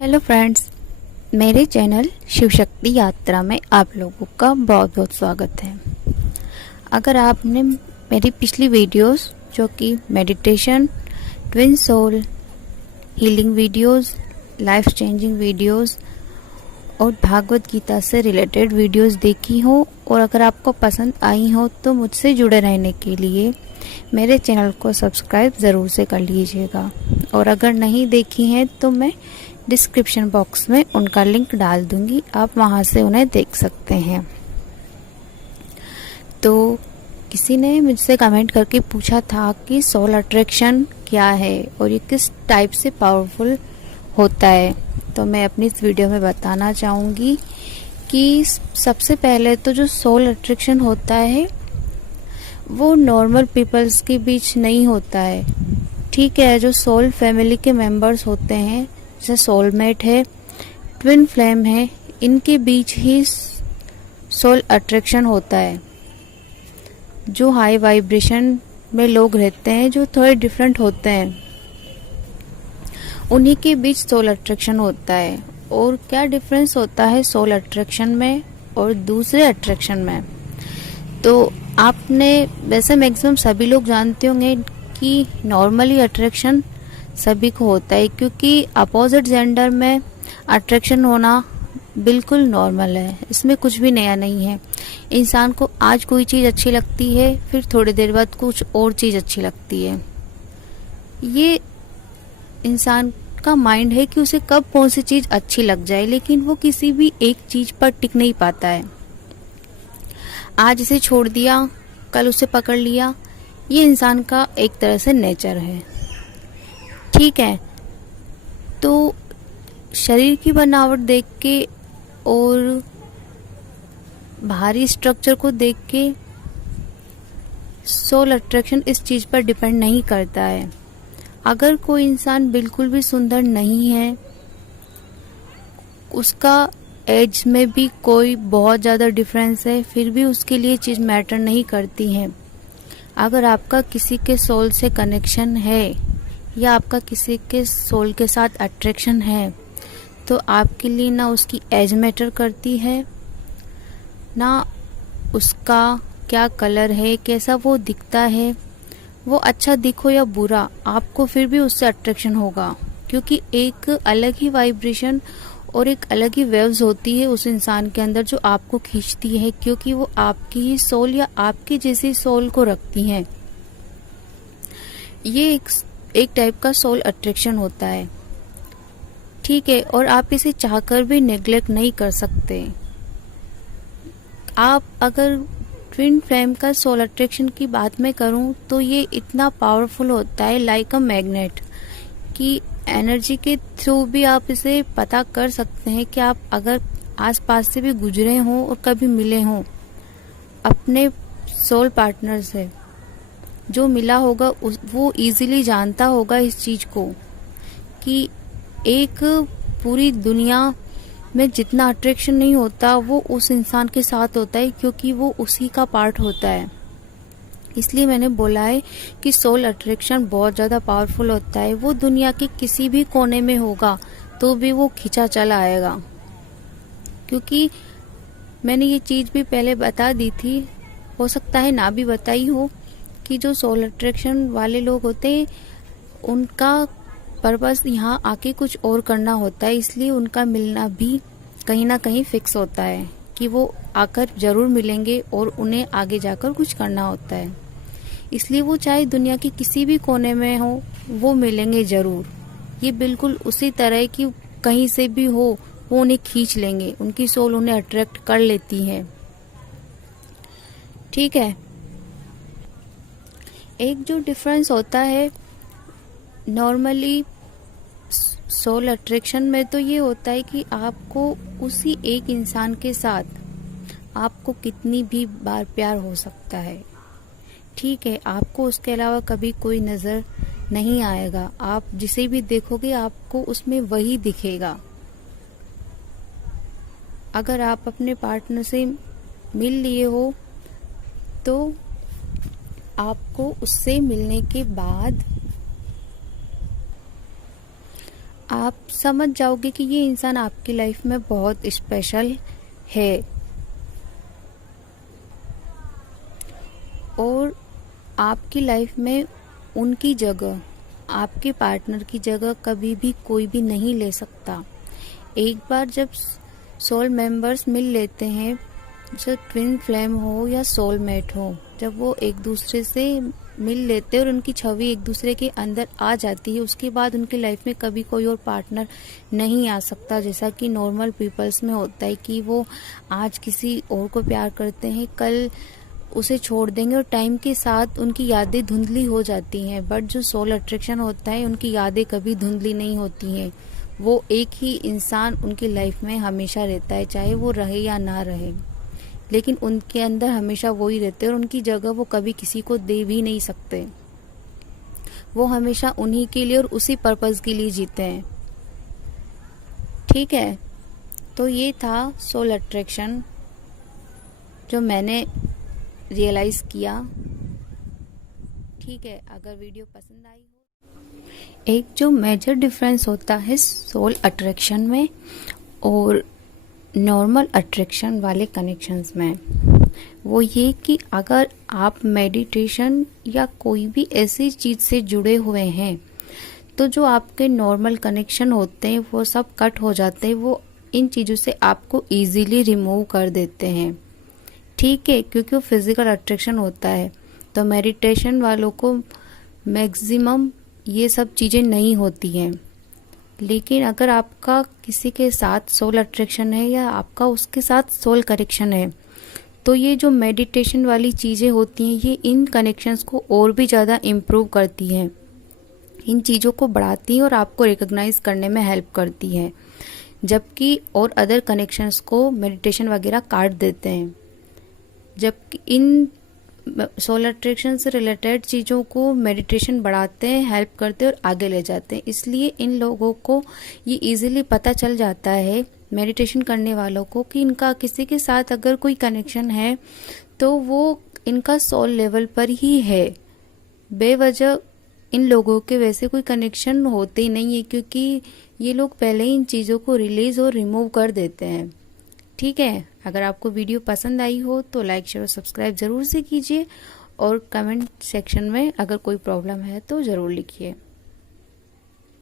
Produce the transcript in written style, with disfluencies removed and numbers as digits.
Hello friends, मेरे channel Shiv Shakti यात्रा में आप लोगों का बहुत बहुत स्वागत है। अगर आपने मेरी पिछली वीडियोस जो कि meditation, twin soul, healing videos, life changing videos और भागवत गीता से रिलेटेड वीडियोस देखी हो और अगर आपको पसंद आई हो तो मुझसे जुड़े रहने के लिए मेरे चैनल को सब्सक्राइब ज़रूर से कर लीजिएगा। और अगर नहीं देखी हैं तो मैं डिस्क्रिप्शन बॉक्स में उनका लिंक डाल दूंगी, आप वहां से उन्हें देख सकते हैं। तो किसी ने मुझसे कमेंट करके पूछा था कि सोल अट्रैक्शन क्या है और ये किस टाइप से पावरफुल होता है। तो मैं अपनी इस वीडियो में बताना चाहूँगी कि सबसे पहले तो जो सोल अट्रैक्शन होता है वो नॉर्मल पीपल्स के बीच नहीं होता है। ठीक है, जो सोल फैमिली के मेंबर्स होते हैं, जैसे सोलमेट है, ट्विन फ्लेम है, इनके बीच ही सोल अट्रैक्शन होता है। जो हाई वाइब्रेशन में लोग रहते हैं, जो थोड़े डिफरेंट होते हैं, उन्हीं के बीच सोल अट्रैक्शन होता है। और क्या डिफरेंस होता है सोल अट्रैक्शन में और दूसरे अट्रैक्शन में? तो आपने वैसे मैक्सिमम सभी लोग जानते होंगे कि नॉर्मली अट्रैक्शन सभी को होता है, क्योंकि अपोजिट जेंडर में अट्रैक्शन होना बिल्कुल नॉर्मल है, इसमें कुछ भी नया नहीं है। इंसान को आज कोई चीज़ अच्छी लगती है, फिर थोड़ी देर बाद कुछ और चीज़ अच्छी लगती है। ये इंसान का माइंड है कि उसे कब कौन सी चीज़ अच्छी लग जाए, लेकिन वो किसी भी एक चीज़ पर टिक नहीं पाता है। आज इसे छोड़ दिया, कल उसे पकड़ लिया, ये इंसान का एक तरह से नेचर है। ठीक है, तो शरीर की बनावट देख के और बाहरी स्ट्रक्चर को देख के सोल अट्रैक्शन इस चीज़ पर डिपेंड नहीं करता है। अगर कोई इंसान बिल्कुल भी सुंदर नहीं है, उसका एज में भी कोई बहुत ज़्यादा डिफरेंस है, फिर भी उसके लिए चीज़ मैटर नहीं करती है। अगर आपका किसी के सोल से कनेक्शन है या आपका किसी के सोल के साथ अट्रैक्शन है, तो आपके लिए ना उसकी एज मैटर करती है, ना उसका क्या कलर है, कैसा वो दिखता है, वो अच्छा दिखो या बुरा, आपको फिर भी उससे अट्रैक्शन होगा, क्योंकि एक अलग ही वाइब्रेशन और एक अलग ही वेव्स होती है उस इंसान के अंदर जो आपको खींचती है, क्योंकि वो आपकी ही सोल या आपकी जैसी सोल को रखती हैं। ये एक टाइप का सोल अट्रैक्शन होता है। ठीक है, और आप इसे चाहकर भी नेग्लेक्ट नहीं कर सकते। आप अगर ट्विन फ्लेम का सोल अट्रैक्शन की बात मैं करूं तो ये इतना पावरफुल होता है, लाइक अ मैग्नेट, कि एनर्जी के थ्रू भी आप इसे पता कर सकते हैं कि आप अगर आसपास से भी गुजरे हों और कभी मिले हों अपने सोल पार्टनर से, जो मिला होगा वो इजीली जानता होगा इस चीज को कि एक पूरी दुनिया में जितना अट्रैक्शन नहीं होता वो उस इंसान के साथ होता है, क्योंकि वो उसी का पार्ट होता है। इसलिए मैंने बोला है कि सोल अट्रैक्शन बहुत ज़्यादा पावरफुल होता है। वो दुनिया के किसी भी कोने में होगा तो भी वो खींचा चला आएगा, क्योंकि मैंने ये चीज़ भी पहले बता दी थी, हो सकता है ना भी बताई हो, कि जो सोल अट्रैक्शन वाले लोग होते हैं उनका पर्पस यहाँ आके कुछ और करना होता है, इसलिए उनका मिलना भी कहीं ना कहीं फिक्स होता है कि वो आकर जरूर मिलेंगे और उन्हें आगे जाकर कुछ करना होता है। इसलिए वो चाहे दुनिया के किसी भी कोने में हो, वो मिलेंगे जरूर। ये बिल्कुल उसी तरह की कहीं से भी हो वो उन्हें खींच लेंगे, उनकी सोल उन्हें अट्रैक्ट कर लेती है। ठीक है, एक जो डिफरेंस होता है नॉर्मली सोल अट्रैक्शन में, तो ये होता है कि आपको उसी एक इंसान के साथ आपको कितनी भी बार प्यार हो सकता है। ठीक है, आपको उसके अलावा कभी कोई नज़र नहीं आएगा, आप जिसे भी देखोगे आपको उसमें वही दिखेगा। अगर आप अपने पार्टनर से मिल लिए हो तो आपको उससे मिलने के बाद आप समझ जाओगे कि ये इंसान आपकी लाइफ में बहुत स्पेशल है और आपकी लाइफ में उनकी जगह, आपके पार्टनर की जगह कभी भी कोई भी नहीं ले सकता। एक बार जब सोल मेंबर्स मिल लेते हैं, जब ट्विन फ्लेम हो या सोलमेट हो, जब वो एक दूसरे से मिल लेते हैं और उनकी छवि एक दूसरे के अंदर आ जाती है, उसके बाद उनकी लाइफ में कभी कोई और पार्टनर नहीं आ सकता। जैसा कि नॉर्मल पीपल्स में होता है कि वो आज किसी और को प्यार करते हैं, कल उसे छोड़ देंगे और टाइम के साथ उनकी यादें धुंधली हो जाती हैं। बट जो सोल अट्रैक्शन होता है, उनकी यादें कभी धुंधली नहीं होती हैं। वो एक ही इंसान उनकी लाइफ में हमेशा रहता है, चाहे वो रहे या ना रहे, लेकिन उनके अंदर हमेशा वो ही रहते हैं और उनकी जगह वो कभी किसी को दे भी नहीं सकते। वो हमेशा उन्हीं के लिए और उसी पर्पस के लिए जीते हैं। ठीक है, तो ये था सोल अट्रैक्शन जो मैंने रियलाइज किया। ठीक है, अगर वीडियो पसंद आई हो, एक जो मेजर डिफरेंस होता है सोल अट्रैक्शन में और नॉर्मल अट्रैक्शन वाले कनेक्शंस में, वो ये कि अगर आप मेडिटेशन या कोई भी ऐसी चीज से जुड़े हुए हैं तो जो आपके नॉर्मल कनेक्शन होते हैं वो सब कट हो जाते हैं। वो इन चीज़ों से आपको इजीली रिमूव कर देते हैं। ठीक है, क्योंकि वो फिजिकल अट्रैक्शन होता है। तो मेडिटेशन वालों को मैक्सिमम ये सब चीज़ें नहीं होती हैं। लेकिन अगर आपका किसी के साथ सोल अट्रैक्शन है या आपका उसके साथ सोल कनेक्शन है, तो ये जो मेडिटेशन वाली चीज़ें होती हैं, ये इन कनेक्शंस को और भी ज़्यादा इम्प्रूव करती हैं, इन चीज़ों को बढ़ाती हैं और आपको रिकॉग्नाइज करने में हेल्प करती है। जबकि और अदर कनेक्शंस को मेडिटेशन वगैरह काट देते हैं। जबकि इन सोल अट्रैक्शन से रिलेटेड चीज़ों को मेडिटेशन बढ़ाते हैं, हेल्प करते हैं और आगे ले जाते हैं। इसलिए इन लोगों को ये इजीली पता चल जाता है, मेडिटेशन करने वालों को, कि इनका किसी के साथ अगर कोई कनेक्शन है तो वो इनका सोल लेवल पर ही है। बेवजह इन लोगों के वैसे कोई कनेक्शन होते ही नहीं है, क्योंकि ये लोग पहले ही इन चीज़ों को रिलीज और रिमूव कर देते हैं। ठीक है, अगर आपको वीडियो पसंद आई हो तो लाइक शेयर और सब्सक्राइब ज़रूर से कीजिए और कमेंट सेक्शन में अगर कोई प्रॉब्लम है तो ज़रूर लिखिए।